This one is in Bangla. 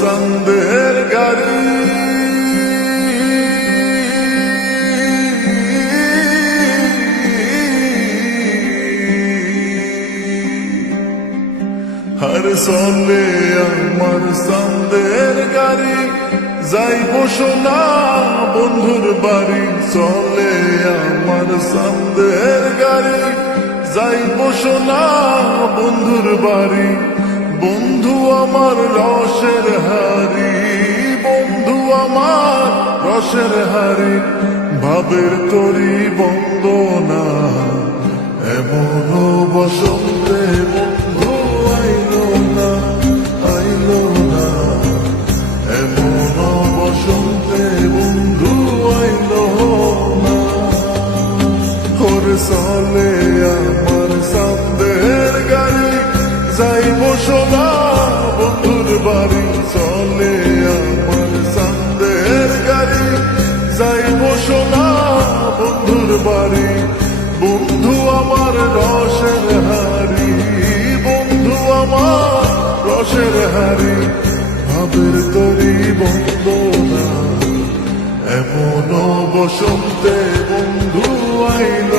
সন্দের গাড়ি। হর সলে আমার সন্দের গাড়ি। যাইব সোনা, বন্ধুর বাড়ি। চলে আমার সন্দের গাড়ি। যাইব সোনা, বন্ধুর বাড়ি। আমার রসের হারি বন্ধু আমার রসের হারি ভাবের তরি বন্দনা। এমন বসন্তে বন্ধু আইলো না আইলো না। এমন বসন্তে বন্ধু আইলো না। ওর সলে আমার সন্দের গাড়ি, যাইব সোনা বাড়ি। বন্ধু আমার রসের হারি বন্ধু আমার রসের হারি ভাবের তরি বন্দনা। এমন বসন্তে বন্ধু আইল